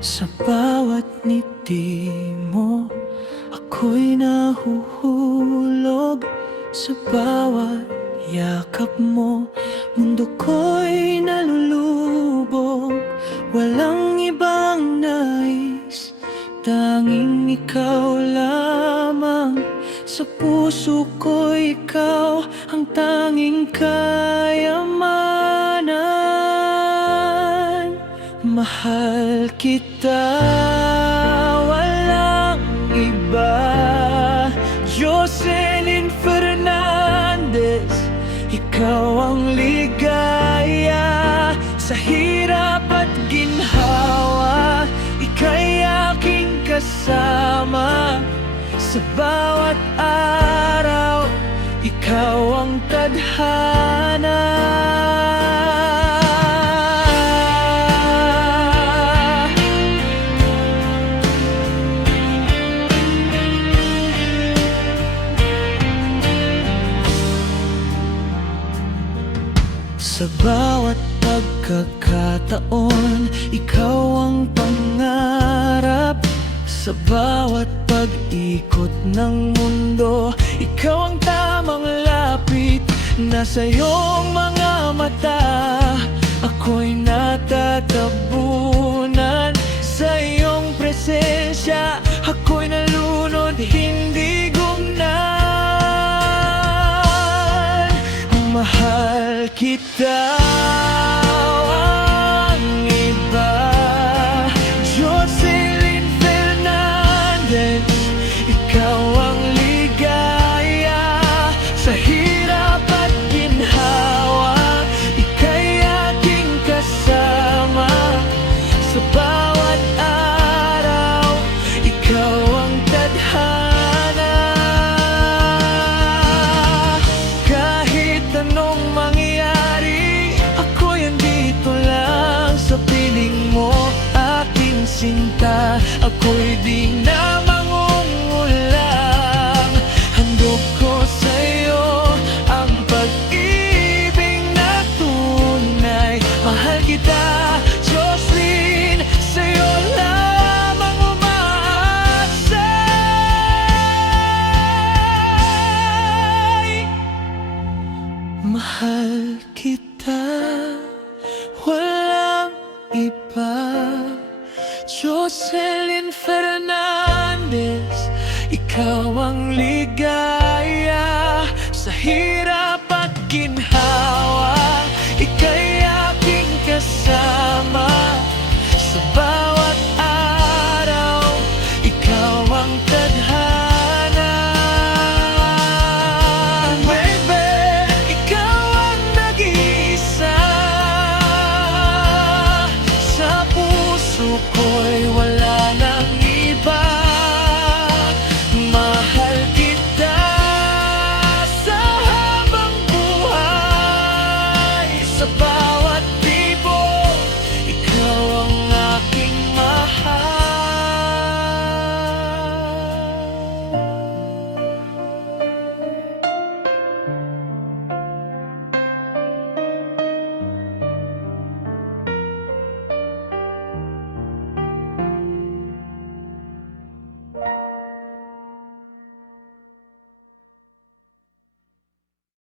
Sa bawat ngiti mo, ako'y nahuhulog. Sa bawat yakap mo, mundo ko'y nalulubog. Walang ibang nais, tanging ikaw lamang. Sa puso ko'y ikaw ang tanging kayamanan. Mahal kita, walang iba. Jocelyn Fernandez, ikaw ang ligaya. Sa hirap at ginhawa, ika'y aking kasama. Sa bawat araw, ikaw ang tadhana. Sa bawat pagkakataon, ikaw ang pangarap. Sa bawat pag-ikot ng mundo, ikaw ang tamang lapit. Nasa iyong mga mata, ako'y natatabunan. Sa iyong presensya, ako'y nalunod, hindi gumnan. Mahal kita, ang iba. Jocelyn Fernandez, ikaw ang ligaya. Sa hirap at ginhawa, ika'y aking kasama. Sa bawat araw, ikaw ang tadhana. Kahit anong mangyari, ako'y andito lang sa piling mo, aking sinta. Ako'y di na mangungulang. Handog ko sa'yo ang pag-ibig na tunay. Mahal kita, Jocelyn, sa'yo lamang umaasay. Mahal kita, walang iba. Jocelyn Fernandez, ikaw ang ligaya. Sa hirap at ginhawa,